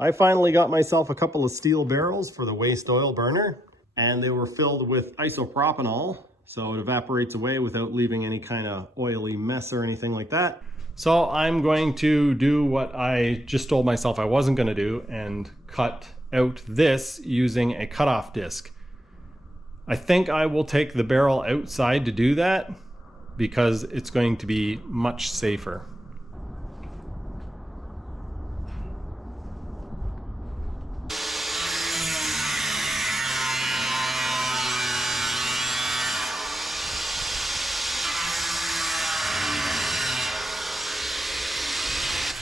I finally got myself a couple of steel barrels for the waste oil burner, and they were filled with isopropanol, so it evaporates away without leaving any kind of oily mess or anything like that. So I'm going to do what I just told myself I wasn't going to do and cut out this using a cutoff disc. I think I will take the barrel outside to do that because it's going to be much safer.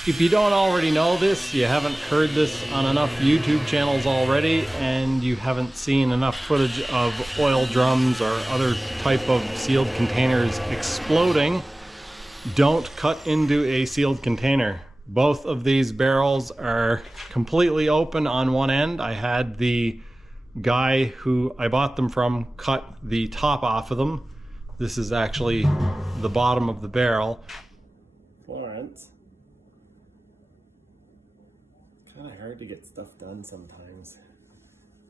If you don't already know this, you haven't heard this on enough YouTube channels already, and you haven't seen enough footage of oil drums or other type of sealed containers exploding, don't cut into a sealed container. Both of these barrels are completely open on one end. I had the guy who I bought them from cut the top off of them. This is actually the bottom of the barrel. Florence. Kind of hard to get stuff done sometimes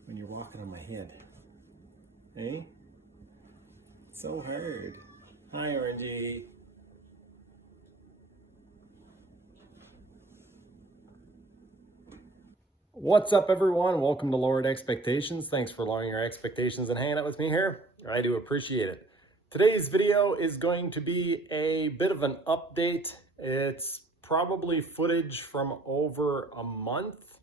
when you're walking on my head. Eh? It's so hard. Hi, Orangey. What's up, everyone? Welcome to Lowered Expectations. Thanks for lowering your expectations and hanging out with me here. I do appreciate it. Today's video is going to be a bit of an update. It's probably footage from over a month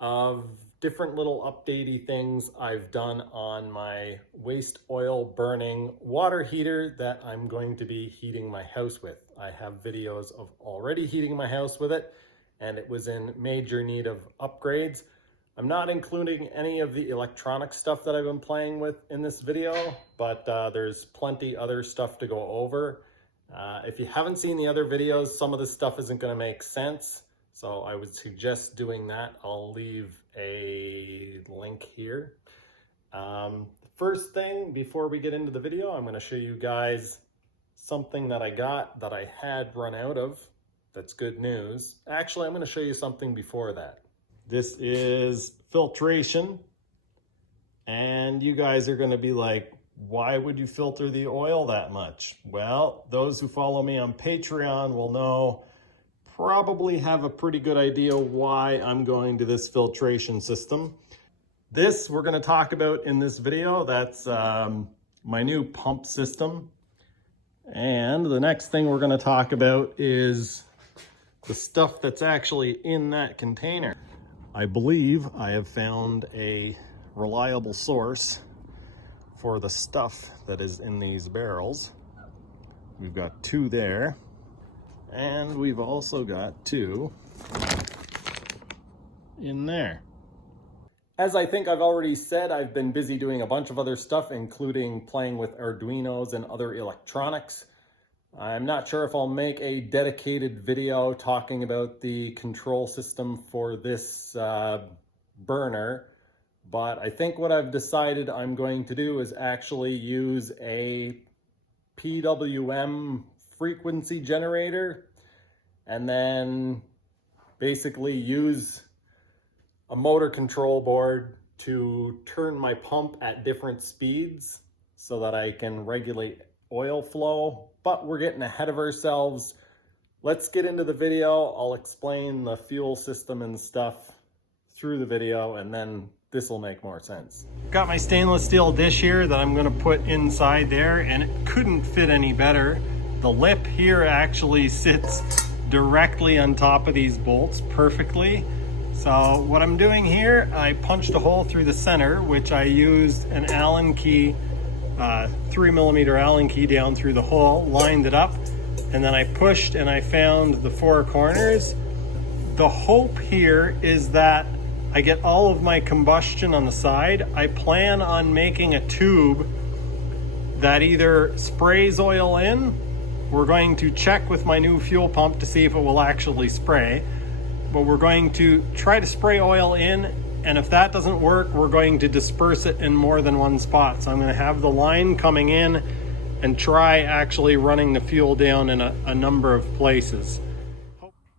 of different little updatey things I've done on my waste oil burning water heater that I'm going to be heating my house with. I have videos of already heating my house with it, and it was in major need of upgrades. I'm not including any of the electronic stuff that I've been playing with in this video, but there's plenty other stuff to go over. If you haven't seen the other videos, some of this stuff isn't going to make sense, so I would suggest doing that. I'll leave a link here. First thing, before we get into the video, I'm going to show you guys something that I got that I had run out of. That's good news. Actually, I'm going to show you something before that. This is filtration, and you guys are going to be like, why would you filter the oil that much? Well, those who follow me on Patreon will know, probably have a pretty good idea why I'm going to this filtration system. This we're going to talk about in this video. That's my new pump system. And the next thing we're going to talk about is the stuff that's actually in that container. I believe I have found a reliable source for the stuff that is in these barrels. We've got two there, and we've also got two in there. As I think I've already said, I've been busy doing a bunch of other stuff, including playing with Arduinos and other electronics. I'm not sure if I'll make a dedicated video talking about the control system for this burner, but I think what I've decided I'm going to do is actually use a PWM frequency generator and then basically use a motor control board to turn my pump at different speeds so that I can regulate oil flow. But we're getting ahead of ourselves. Let's get into the video. I'll explain the fuel system and stuff through the video, and then this will make more sense. Got my stainless steel dish here that I'm going to put inside there, and it couldn't fit any better. The lip here actually sits directly on top of these bolts perfectly. So what I'm doing here, I punched a hole through the center, which I used an Allen key, 3mm Allen key down through the hole, lined it up, and then I pushed and I found the four corners. The hope here is that I get all of my combustion on the side. I plan on making a tube that either sprays oil in. We're going to check with my new fuel pump to see if it will actually spray, but we're going to try to spray oil in, and if that doesn't work, we're going to disperse it in more than one spot. So I'm going to have the line coming in and try actually running the fuel down in a number of places.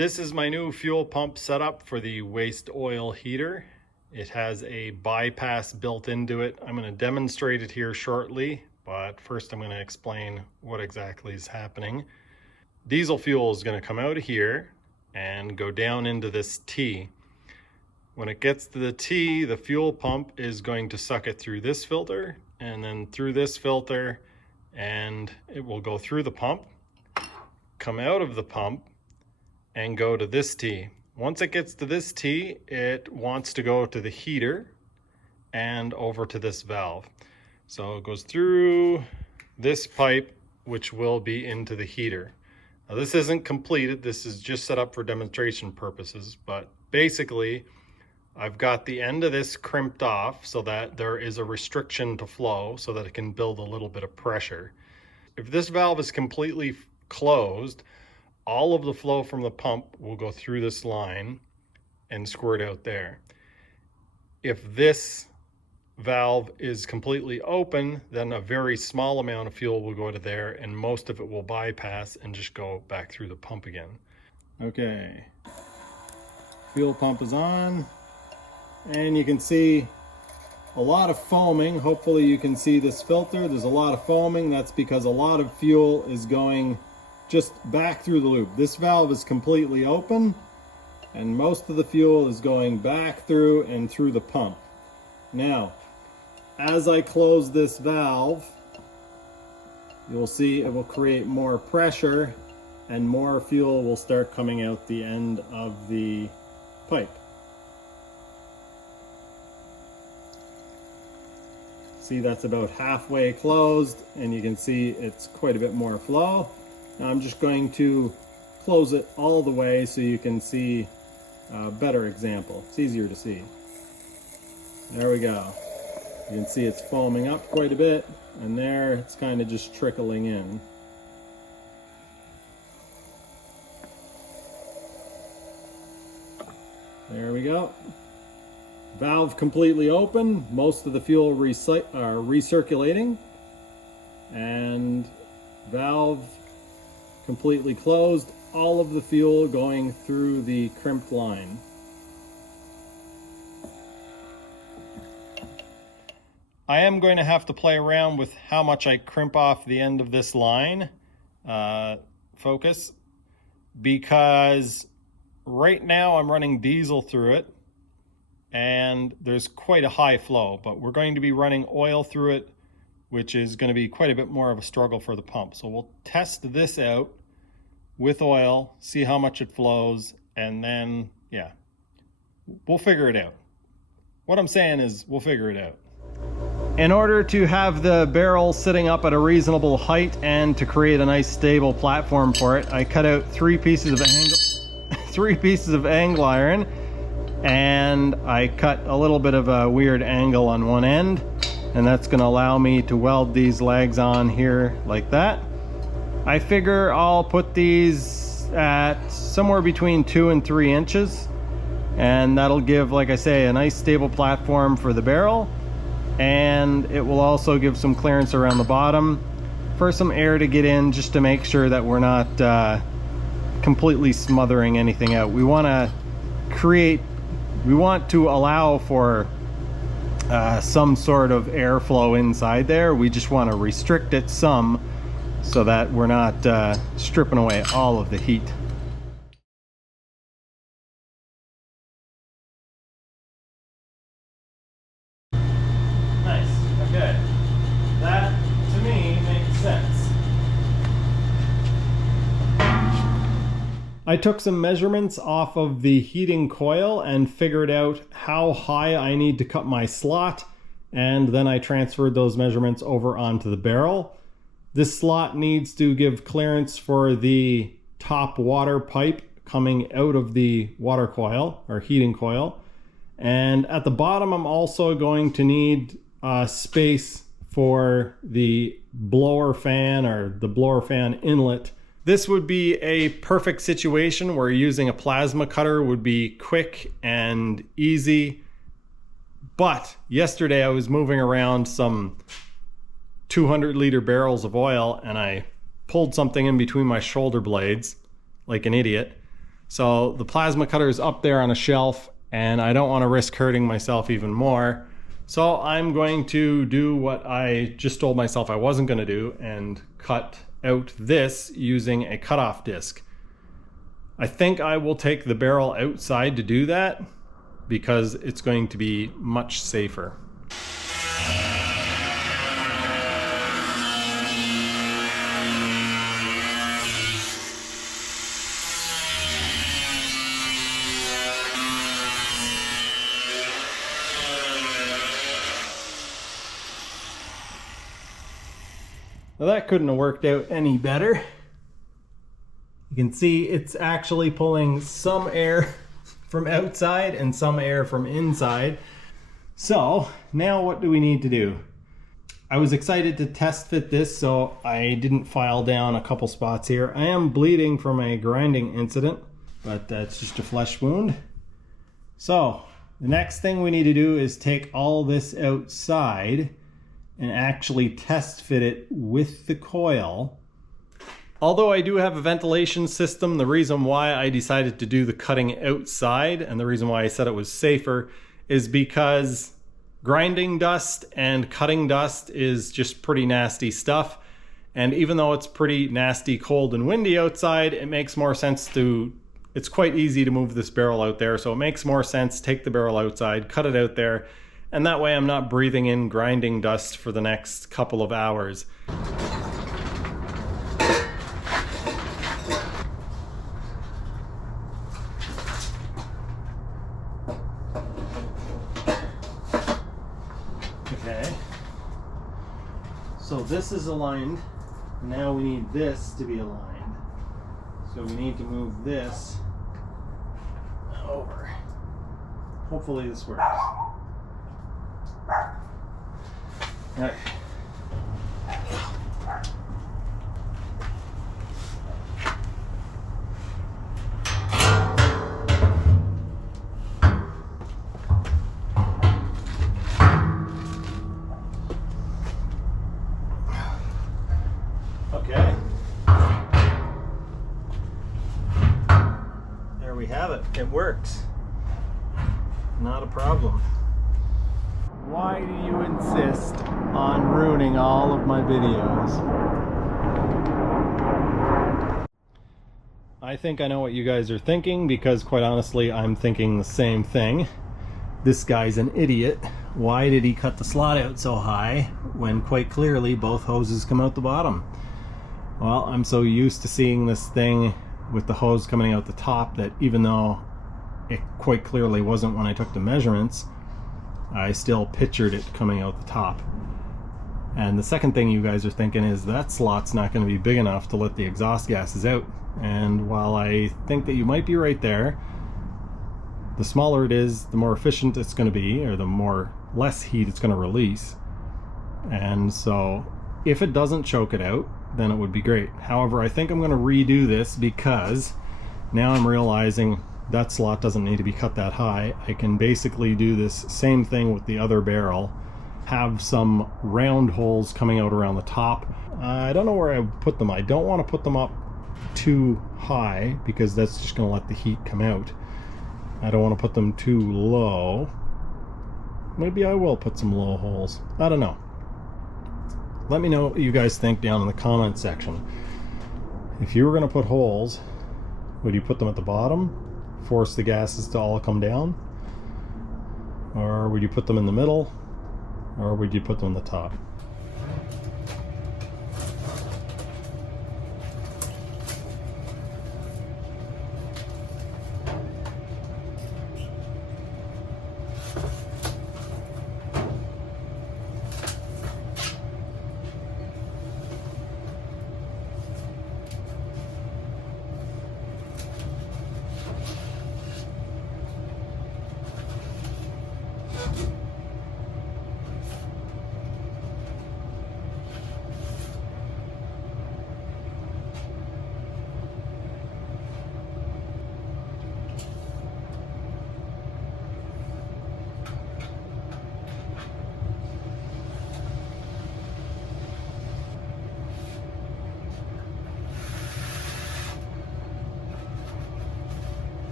This is my new fuel pump setup for the waste oil heater. It has a bypass built into it. I'm going to demonstrate it here shortly, but first I'm going to explain what exactly is happening. Diesel fuel is going to come out of here and go down into this T. When it gets to the T, the fuel pump is going to suck it through this filter and then through this filter, and it will go through the pump, come out of the pump, and go to this T. Once it gets to this T, it wants to go to the heater and over to this valve. So it goes through this pipe, which will be into the heater. Now this isn't completed, this is just set up for demonstration purposes, but basically I've got the end of this crimped off so that there is a restriction to flow so that it can build a little bit of pressure. If this valve is completely closed, all of the flow from the pump will go through this line and squirt out there. If this valve is completely open, then a very small amount of fuel will go to there and most of it will bypass and just go back through the pump again. Okay, fuel pump is on. And you can see a lot of foaming. Hopefully you can see this filter. There's a lot of foaming. That's because a lot of fuel is going just back through the loop. This valve is completely open and most of the fuel is going back through and through the pump. Now, as I close this valve, you'll see it will create more pressure and more fuel will start coming out the end of the pipe. See, that's about halfway closed and you can see it's quite a bit more flow. Now I'm just going to close it all the way so you can see a better example. It's easier to see. There we go. You can see it's foaming up quite a bit and there it's kind of just trickling in. There we go. Valve completely open, most of the fuel recirculating, and valve completely closed, all of the fuel going through the crimped line. I am going to have to play around with how much I crimp off the end of this line, focus, because right now I'm running diesel through it, and there's quite a high flow, but we're going to be running oil through it, which is going to be quite a bit more of a struggle for the pump. So we'll test this out with oil, see how much it flows, and then, yeah, we'll figure it out. What I'm saying is we'll figure it out. In order to have the barrel sitting up at a reasonable height and to create a nice stable platform for it, I cut out three pieces of angle iron, and I cut a little bit of a weird angle on one end, and that's going to allow me to weld these legs on here like that. I figure I'll put these at somewhere between 2 and 3 inches, and that'll give, like I say, a nice stable platform for the barrel, and it will also give some clearance around the bottom for some air to get in, just to make sure that we're not completely smothering anything out. We want to allow for some sort of airflow inside there. We just want to restrict it some so that we're not stripping away all of the heat. Nice, okay. That, to me, makes sense. I took some measurements off of the heating coil and figured out how high I need to cut my slot, and then I transferred those measurements over onto the barrel. This slot needs to give clearance for the top water pipe coming out of the water coil or heating coil, and at the bottom I'm also going to need space for the blower fan or the blower fan inlet. This would be a perfect situation where using a plasma cutter would be quick and easy. But yesterday I was moving around some 200-liter barrels of oil and I pulled something in between my shoulder blades like an idiot. So the plasma cutter is up there on a shelf, and I don't want to risk hurting myself even more. So I'm going to do what I just told myself I wasn't going to do and cut out this using a cutoff disc. I think I will take the barrel outside to do that because it's going to be much safer. Well, that couldn't have worked out any better. You can see it's actually pulling some air from outside and some air from inside. So now what do we need to do? I was excited to test fit this, so I didn't file down a couple spots here. I am bleeding from a grinding incident, but that's just a flesh wound. So the next thing we need to do is take all this outside and actually test fit it with the coil. Although I do have a ventilation system, the reason why I decided to do the cutting outside and the reason why I said it was safer is because grinding dust and cutting dust is just pretty nasty stuff. And even though it's pretty nasty, cold and windy outside, it makes more sense to, it's quite easy to move this barrel out there. So it makes more sense, take the barrel outside, cut it out there, and that way I'm not breathing in grinding dust for the next couple of hours. Okay, so this is aligned. Now we need this to be aligned. So we need to move this over. Hopefully this works. Right. Okay. There we have it. It works. Not a problem. Why do you insist on ruining all of my videos? I think I know what you guys are thinking, because quite honestly I'm thinking the same thing. This guy's an idiot. Why did he cut the slot out so high when quite clearly both hoses come out the bottom? Well, I'm so used to seeing this thing with the hose coming out the top that even though it quite clearly wasn't when I took the measurements, I still pictured it coming out the top. And the second thing you guys are thinking is that slot's not going to be big enough to let the exhaust gases out. And while I think that you might be right there, the smaller it is, the more efficient it's going to be, or the less heat it's going to release. And so if it doesn't choke it out, then it would be great. However, I think I'm going to redo this because now I'm realizing that slot doesn't need to be cut that high. I can basically do this same thing with the other barrel, have some round holes coming out around the top. I don't know where I would put them. I don't want to put them up too high because that's just going to let the heat come out. I don't want to put them too low. Maybe I will put some low holes. I don't know. Let me know what you guys think down in the comment section. If you were going to put holes, would you put them at the bottom, force the gases to all come down? Or would you put them in the middle? Or would you put them in the top?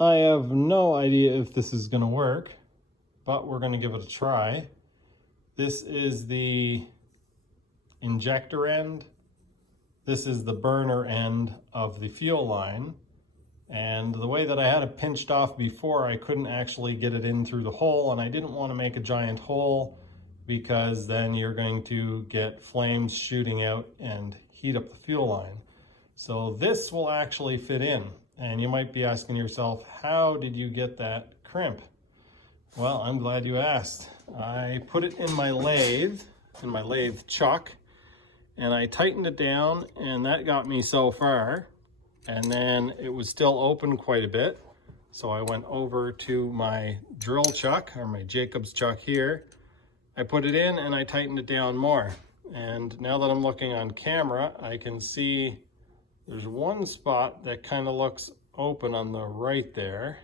I have no idea if this is going to work, but we're going to give it a try. This is the injector end. This is the burner end of the fuel line. And the way that I had it pinched off before, I couldn't actually get it in through the hole, and I didn't want to make a giant hole because then you're going to get flames shooting out and heat up the fuel line. So this will actually fit in. And you might be asking yourself, how did you get that crimp? Well, I'm glad you asked. I put it in my lathe chuck, and I tightened it down, and that got me so far. And then it was still open quite a bit. So I went over to my drill chuck, or my Jacob's chuck here. I put it in and I tightened it down more. And now that I'm looking on camera, I can see there's one spot that kind of looks open on the right there.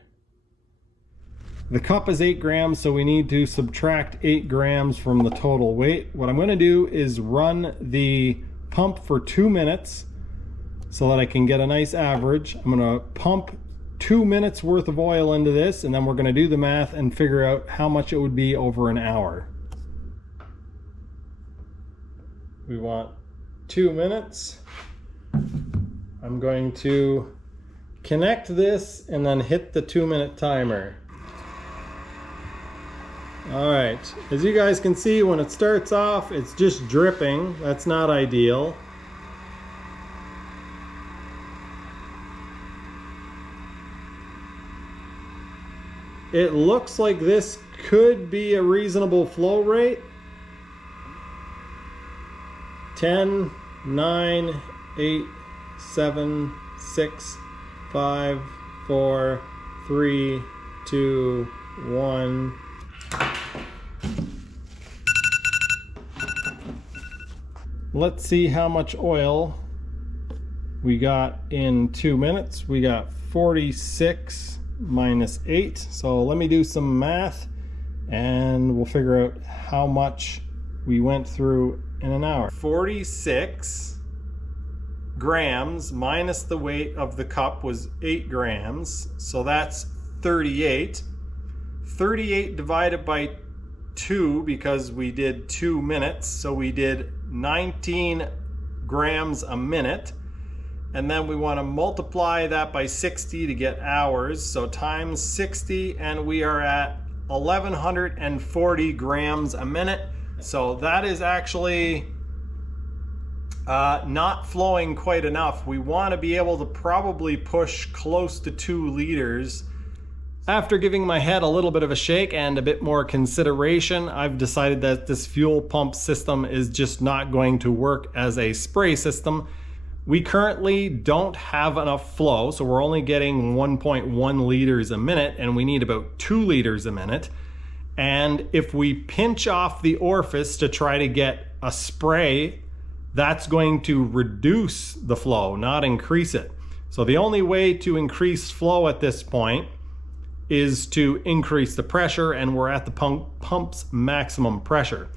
The cup is 8 grams, so we need to subtract 8 grams from the total weight. What I'm going to do is run the pump for 2 minutes so that I can get a nice average. I'm going to pump 2 minutes worth of oil into this, and then we're going to do the math and figure out how much it would be over an hour. We want 2 minutes. I'm going to connect this and then hit the 2-minute timer. All right, as you guys can see, when it starts off, it's just dripping. That's not ideal. It looks like this could be a reasonable flow rate. 10, 9, 8, 7, 6, 5, 4, 3, 2, 1. Let's see how much oil we got in 2 minutes. We got 46 minus 8. So let me do some math and we'll figure out how much we went through in an hour. 46 grams minus the weight of the cup was 8 grams. So that's 38. 38 divided by 2, because we did 2 minutes, so we did 19 grams a minute. And then we want to multiply that by 60 to get hours, so times 60, and we are at 1140 grams a minute. So that is actually not flowing quite enough. We want to be able to probably push close to 2 liters. After giving my head a little bit of a shake and a bit more consideration, I've decided that this fuel pump system is just not going to work as a spray system. We currently don't have enough flow, so we're only getting 1.1 liters a minute, and we need about 2 liters a minute. And if we pinch off the orifice to try to get a spray, that's going to reduce the flow, not increase it. So the only way to increase flow at this point is to increase the pressure, and we're at the pump's maximum pressure.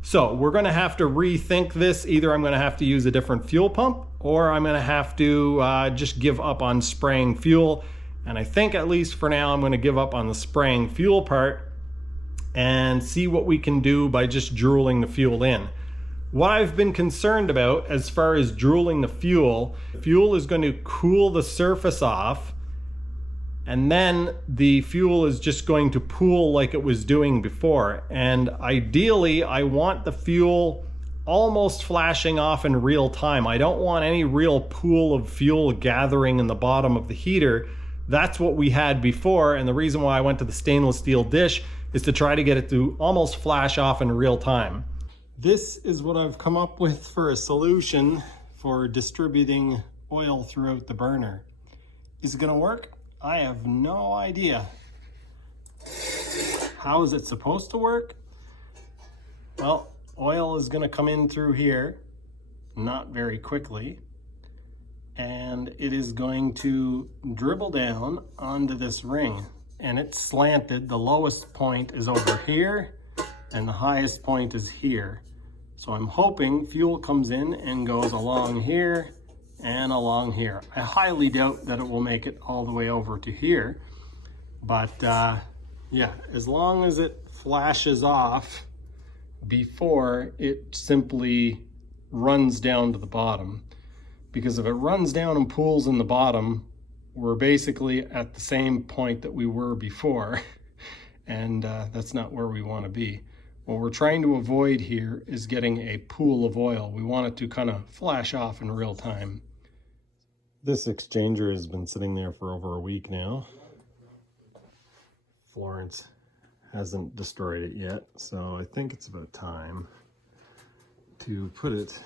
So we're going to have to rethink this. Either I'm going to have to use a different fuel pump, or I'm going to have to just give up on spraying fuel. And I think, at least for now, I'm going to give up on the spraying fuel part and see what we can do by just drooling the fuel in. What I've been concerned about as far as drooling the fuel is going to cool the surface off, and then the fuel is just going to pool like it was doing before. And ideally, I want the fuel almost flashing off in real time. I don't want any real pool of fuel gathering in the bottom of the heater. That's what we had before, and the reason why I went to the stainless steel dish is to try to get it to almost flash off in real time. This is what I've come up with for a solution for distributing oil throughout the burner. Is it gonna work? I have no idea. How is it supposed to work? Well, oil is going to come in through here, not very quickly, and it is going to dribble down onto this ring, and it's slanted. The lowest point is over here and the highest point is here. So I'm hoping fuel comes in and goes along here and along here. I highly doubt that it will make it all the way over to here, But yeah, as long as it flashes off before it simply runs down to the bottom. Because if it runs down and pools in the bottom, we're basically at the same point that we were before. And that's not where we want to be. What we're trying to avoid here is getting a pool of oil. We want it to kind of flash off in real time. This exchanger has been sitting there for over a week now. Florence hasn't destroyed it yet, so I think it's about time to put it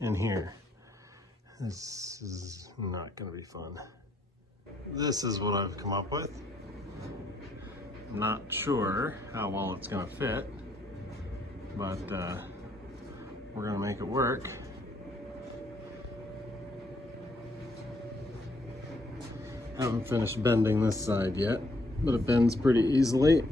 in here. This is not going to be fun. This is what I've come up with. I'm not sure how well it's going to fit, but we're going to make it work. Haven't finished bending this side yet, but it bends pretty easily.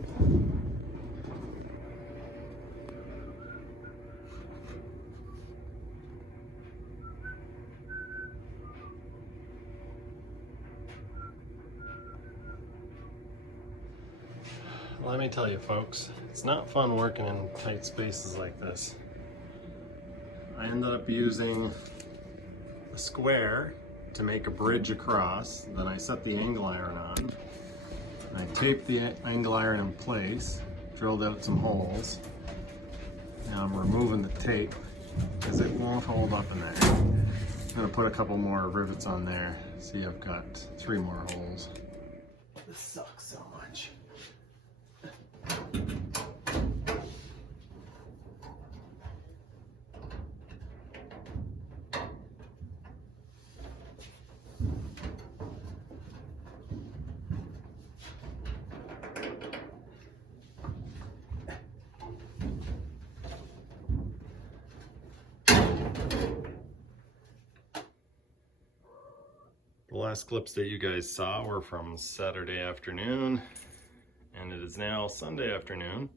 Let me tell you folks, it's not fun working in tight spaces like this. I ended up using a square to make a bridge across, then I set the angle iron on, I taped the angle iron in place, drilled out some holes. Now I'm removing the tape because it won't hold up in there. I'm gonna put a couple more rivets on there. See, I've got 3 more holes. This sucks so much. The last clips that you guys saw were from Saturday afternoon, and it is now Sunday afternoon.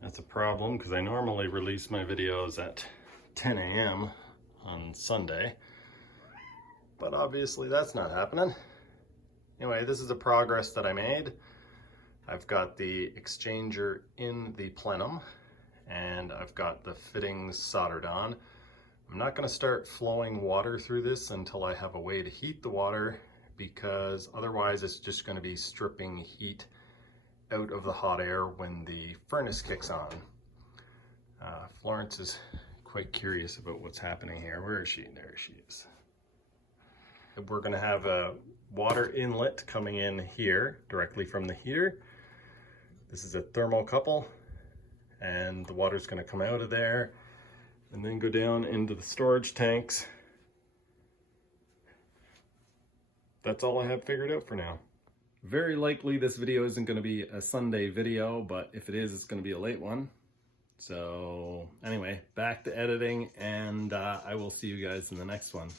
That's a problem because I normally release my videos at 10 a.m. on Sunday, but obviously that's not happening. Anyway, this is the progress that I made. I've got the exchanger in the plenum, and I've got the fittings soldered on. I'm not going to start flowing water through this until I have a way to heat the water, because otherwise it's just going to be stripping heat out of the hot air when the furnace kicks on. Florence is quite curious about what's happening here. Where is she? There she is. We're going to have a water inlet coming in here directly from the heater. This is a thermocouple, and the water's going to come out of there and then go down into the storage tanks. That's all I have figured out for now. Very likely this video isn't going to be a Sunday video, but if it is, it's going to be a late one. So anyway, back to editing, and I will see you guys in the next one.